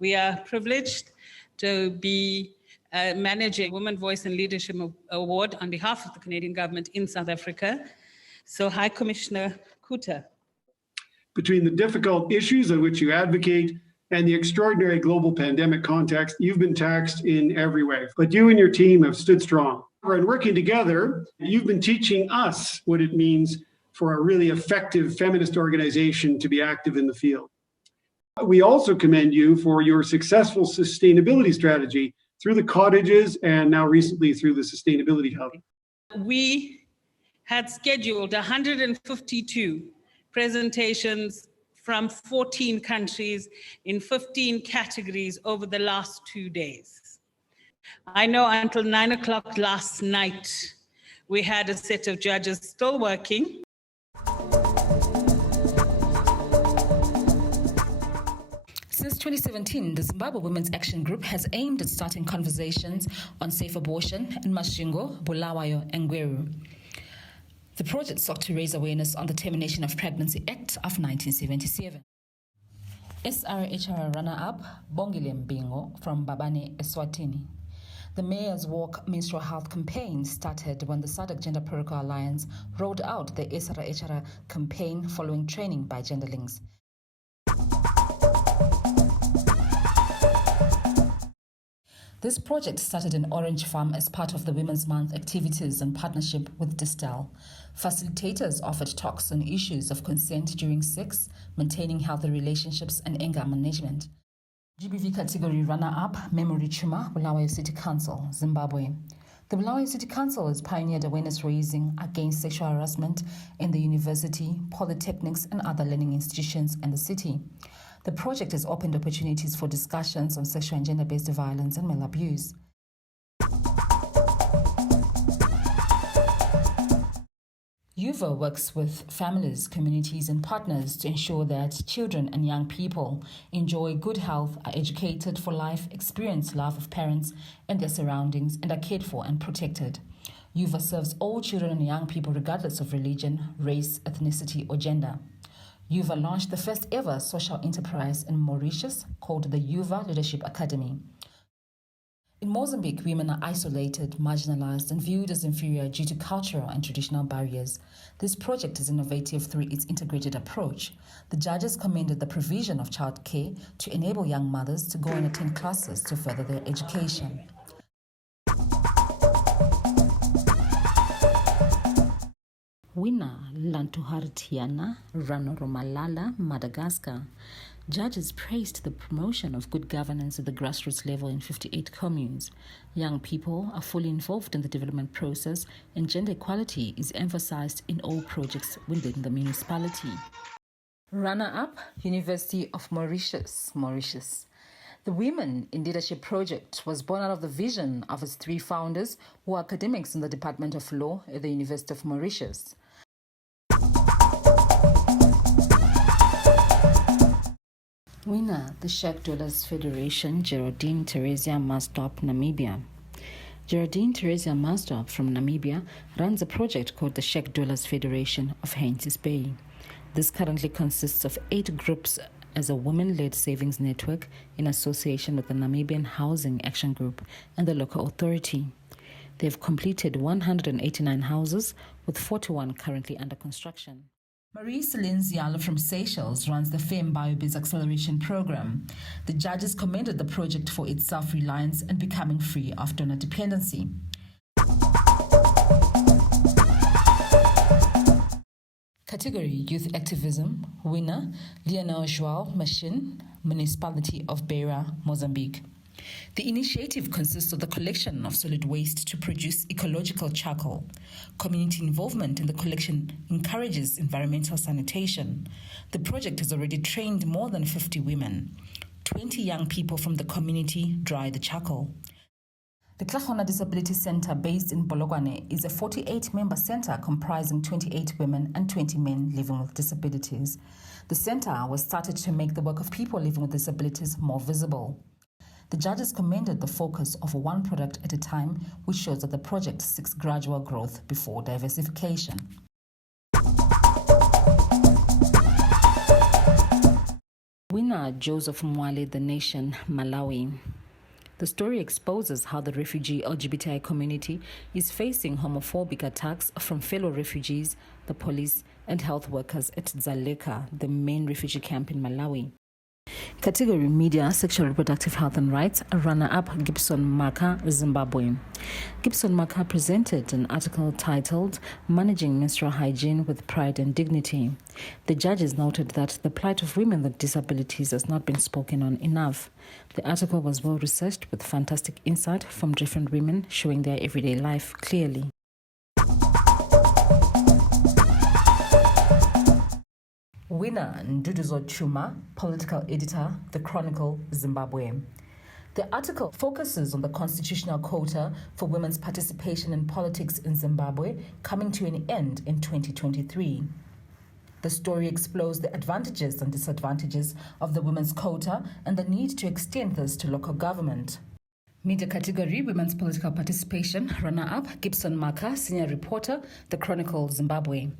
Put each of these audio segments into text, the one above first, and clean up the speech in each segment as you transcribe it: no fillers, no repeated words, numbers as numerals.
We are privileged to be managing Women Voice and Leadership Award on behalf of the Canadian government in South Africa. So, High Commissioner Kuta. Between the difficult issues on which you advocate and the extraordinary global pandemic context, you've been taxed in every way. But you and your team have stood strong. And working together, you've been teaching us what it means for a really effective feminist organization to be active in the field. We also commend you for your successful sustainability strategy through the cottages and now recently through the Sustainability Hub. We had scheduled 152 presentations from 14 countries in 15 categories over the last 2 days. I know until 9 o'clock last night, we had a set of judges still working. Since 2017, the Zimbabwe Women's Action Group has aimed at starting conversations on safe abortion in Mbingo, Bulawayo, and Gweru. The project sought to raise awareness on the Termination of Pregnancy Act of 1977. SRHR runner-up Bongile Mbingo from Babane, Eswatini. The Mayor's Walk Menstrual Health campaign started when the SADC Gender Protocol Alliance rolled out the SRHR campaign following training by genderlings. This project started in Orange Farm as part of the Women's Month activities in partnership with Distel. Facilitators offered talks on issues of consent during sex, maintaining healthy relationships, and anger management. GBV category runner-up, Memory Thuma, Bulawayo City Council, Zimbabwe. The Bulawayo City Council has pioneered awareness raising against sexual harassment in the university, polytechnics, and other learning institutions in the city. The project has opened opportunities for discussions on sexual and gender-based violence and male abuse. UVA works with families, communities, and partners to ensure that children and young people enjoy good health, are educated for life, experience love of parents and their surroundings, and are cared for and protected. UVA serves all children and young people regardless of religion, race, ethnicity, or gender. UVA launched the first ever social enterprise in Mauritius called the UVA Leadership Academy. In Mozambique, women are isolated, marginalized, and viewed as inferior due to cultural and traditional barriers. This project is innovative through its integrated approach. The judges commended the provision of childcare to enable young mothers to go and attend classes to further their education. Winner Lantoharitiana, Ranoromalala, Madagascar. Judges praised the promotion of good governance at the grassroots level in 58 communes. Young people are fully involved in the development process, and gender equality is emphasized in all projects within the municipality. Runner-up, University of Mauritius. The Women in Leadership project was born out of the vision of its three founders, who are academics in the Department of Law at the University of Mauritius. Winner, the Sheikh Dollars Federation, Geraldine Theresia Massdorp, Namibia. Geraldine Theresia Massdorp from Namibia runs a project called the Sheikh Dollars Federation of Haines Bay. This currently consists of 8 groups as a women-led savings network in association with the Namibian Housing Action Group and the local authority. They have completed 189 houses, with 41 currently under construction. Celine Zialor from Seychelles runs the FemBioBiz acceleration program. The judges commended the project for its self-reliance and becoming free of donor dependency. Category Youth Activism. Winner Leonel João, Machine, Municipality of Beira, Mozambique. The initiative consists of the collection of solid waste to produce ecological charcoal. Community involvement in the collection encourages environmental sanitation. The project has already trained more than 50 women. 20 young people from the community dry the charcoal. The Tlhagona Disability Center, based in Bologwane, is a 48-member center comprising 28 women and 20 men living with disabilities. The center was started to make the work of people living with disabilities more visible. The judges commended the focus of one product at a time, which shows that the project seeks gradual growth before diversification. Wina Joseph Mwale, The Nation, Malawi. The story exposes how the refugee LGBTI community is facing homophobic attacks from fellow refugees, the police, and health workers at Dzaleka, the main refugee camp in Malawi. Category Media, Sexual Reproductive Health and Rights, runner-up Gibson Maka, Zimbabwe. Gibson Maka presented an article titled Managing Menstrual Hygiene with Pride and Dignity. The judges noted that the plight of women with disabilities has not been spoken on enough. The article was well researched with fantastic insight from different women showing their everyday life clearly. Winner Nduduzo Thuma, political editor, The Chronicle, Zimbabwe. The article focuses on the constitutional quota for women's participation in politics in Zimbabwe coming to an end in 2023. The story explores the advantages and disadvantages of the women's quota and the need to extend this to local government. Media category, Women's Political Participation, runner-up, Gibson Maka, senior reporter, The Chronicle, Zimbabwe.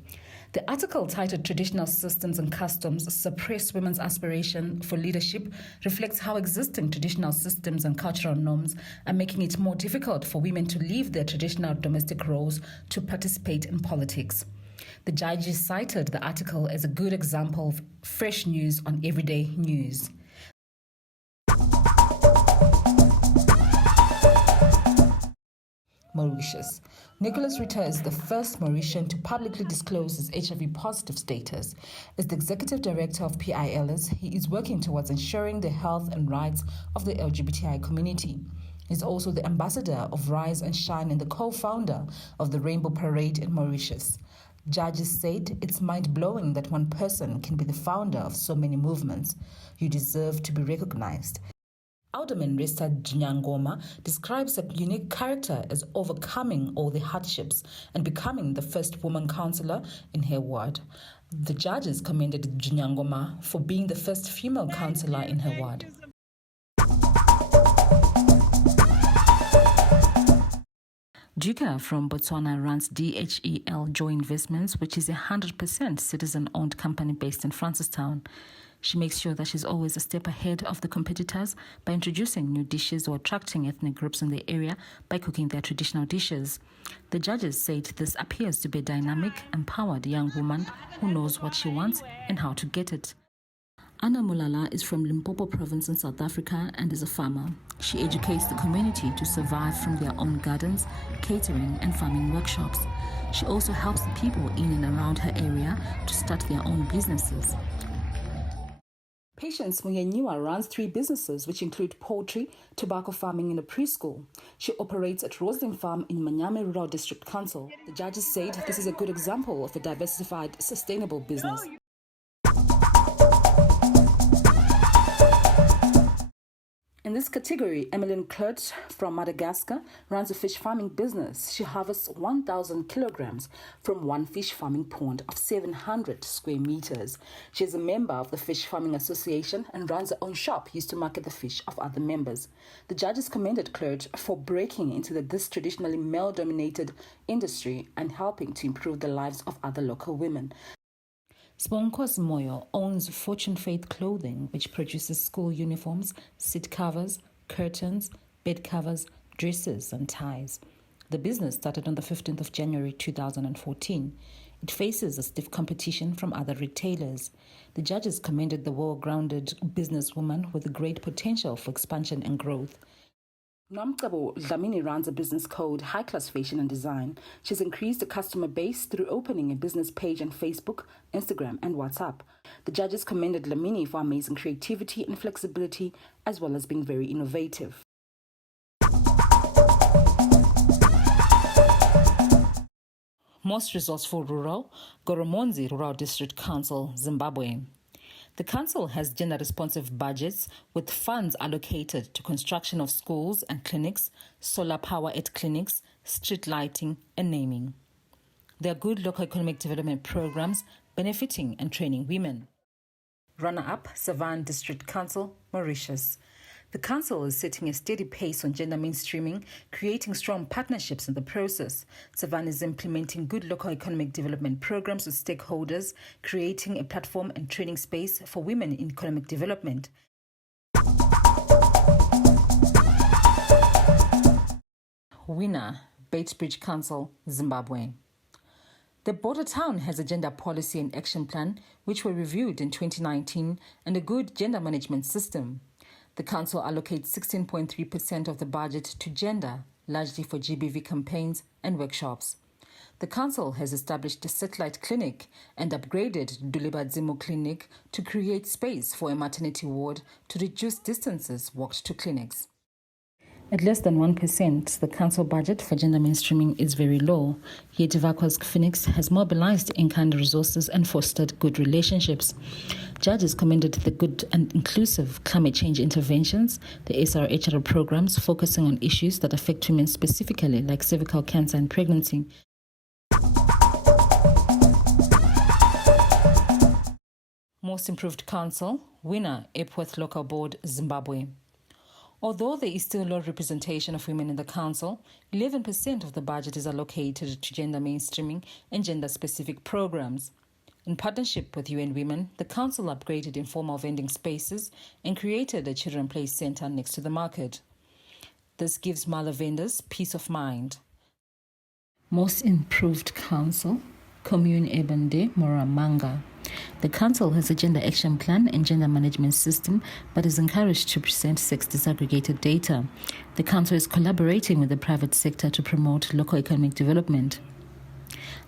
The article titled Traditional Systems and Customs Suppress Women's Aspiration for Leadership reflects how existing traditional systems and cultural norms are making it more difficult for women to leave their traditional domestic roles to participate in politics. The judges cited the article as a good example of fresh news on everyday news. Mauritius. Nicholas Ritter is the first Mauritian to publicly disclose his HIV-positive status. As the executive director of PILS, he is working towards ensuring the health and rights of the LGBTI community. He's also the ambassador of Rise and Shine and the co-founder of the Rainbow Parade in Mauritius. Judges said it's mind-blowing that one person can be the founder of so many movements. You deserve to be recognized. Alderman Resta Jinyangoma describes a unique character as overcoming all the hardships and becoming the first woman councillor in her ward. The judges commended Jinyangoma for being the first female councillor in her ward. Jika from Botswana runs DHEL Joy Investments, which is a 100% citizen-owned company based in Francistown. She makes sure that she's always a step ahead of the competitors by introducing new dishes or attracting ethnic groups in the area by cooking their traditional dishes. The judges said this appears to be a dynamic, empowered young woman who knows what she wants and how to get it. Mulala is from Limpopo province in South Africa and is a farmer. She educates the community to survive from their own gardens, catering and farming workshops. She also helps the people in and around her area to start their own businesses. Patience Muyenyua runs 3 businesses, which include poultry, tobacco farming and a preschool. She operates at Roslyn Farm in Manyame Rural District Council. The judges said this is a good example of a diversified, sustainable business. In this category, Emmeline Klut from Madagascar runs a fish farming business. She harvests 1,000 kilograms from one fish farming pond of 700 square meters. She is a member of the Fish Farming Association and runs her own shop used to market the fish of other members. The judges commended Klut for breaking into this traditionally male-dominated industry and helping to improve the lives of other local women. Sponkos Moyo owns Fortune Faith Clothing, which produces school uniforms, seat covers, curtains, bed covers, dresses, and ties. The business started on the 15th of January 2014. It faces a stiff competition from other retailers. The judges commended the well-grounded businesswoman with great potential for expansion and growth. Nomcebo Dlamini runs a business called High Class Fashion and Design. She's increased the customer base through opening a business page on Facebook, Instagram, and WhatsApp. The judges commended Dlamini for amazing creativity and flexibility, as well as being very innovative. Most resourceful rural, Goromonzi Rural District Council, Zimbabwe. The council has gender-responsive budgets with funds allocated to construction of schools and clinics, solar power at clinics, street lighting and naming. There are good local economic development programs benefiting and training women. Runner-up, Savannah District Council, Mauritius. The Council is setting a steady pace on gender mainstreaming, creating strong partnerships in the process. Savan is implementing good local economic development programs with stakeholders, creating a platform and training space for women in economic development. Winner, Batesbridge Council, Zimbabwe. The border town has a gender policy and action plan which were reviewed in 2019 and a good gender management system. The council allocates 16.3% of the budget to gender, largely for GBV campaigns and workshops. The council has established a satellite clinic and upgraded Dulibadzimo Clinic to create space for a maternity ward to reduce distances walked to clinics. At less than 1%, the council budget for gender mainstreaming is very low, yet Vakwa's Phoenix has mobilized in-kind resources and fostered good relationships. Judges commended the good and inclusive climate change interventions, the SRHR programs focusing on issues that affect women specifically, like cervical cancer and pregnancy. Most Improved Council, winner, Epworth Local Board, Zimbabwe. Although there is still low representation of women in the council, 11% of the budget is allocated to gender mainstreaming and gender-specific programs. In partnership with UN Women, the council upgraded informal vending spaces and created a children play center next to the market. This gives mother vendors peace of mind. Most Improved Council, Commune Ebende Moramanga. The council has a gender action plan and gender management system, but is encouraged to present sex disaggregated data. The council is collaborating with the private sector to promote local economic development.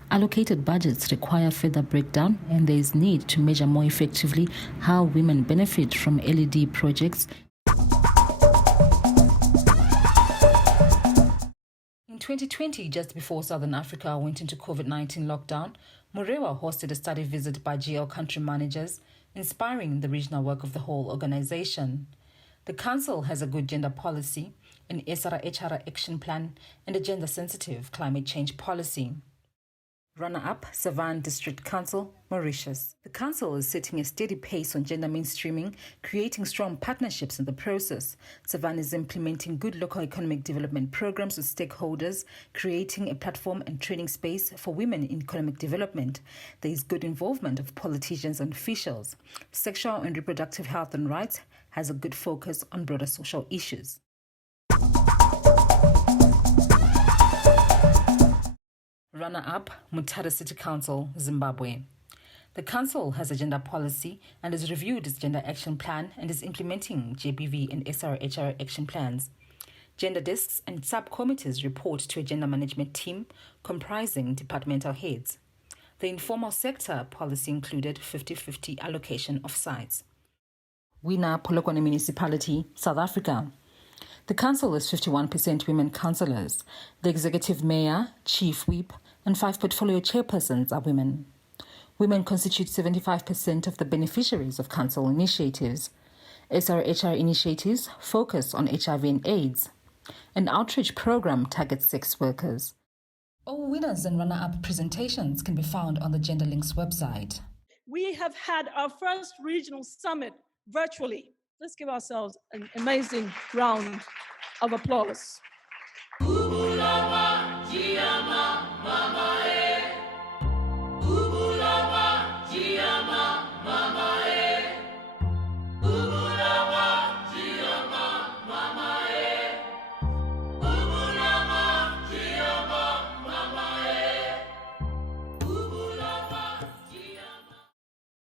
Allocated budgets require further breakdown, and there is need to measure more effectively how women benefit from LED projects. In 2020, just before Southern Africa went into COVID-19 lockdown, Murewa hosted a study visit by GL country managers, inspiring the regional work of the whole organization. The council has a good gender policy, an SRHR action plan, and a gender-sensitive climate change policy. Runner-up, Savan District Council, Mauritius. The council is setting a steady pace on gender mainstreaming, creating strong partnerships in the process. Savan is implementing good local economic development programs with stakeholders, creating a platform and training space for women in economic development. There is good involvement of politicians and officials. Sexual and reproductive health and rights has a good focus on broader social issues. Runner-up, Mutare City Council, Zimbabwe. The council has a gender policy and has reviewed its gender action plan and is implementing JBV and SRHR action plans. Gender desks and subcommittees report to a gender management team comprising departmental heads. The informal sector policy included 50-50 allocation of sites. Winner, Polokwane Municipality, South Africa. The council is 51% women councillors. The executive mayor, chief whip, and 5 portfolio chairpersons are women. Women constitute 75% of the beneficiaries of council initiatives. SRHR initiatives focus on HIV and AIDS. An outreach program targets sex workers. All winners and runner-up presentations can be found on the GenderLinks website. We have had our first regional summit virtually. Let's give ourselves an amazing round of applause.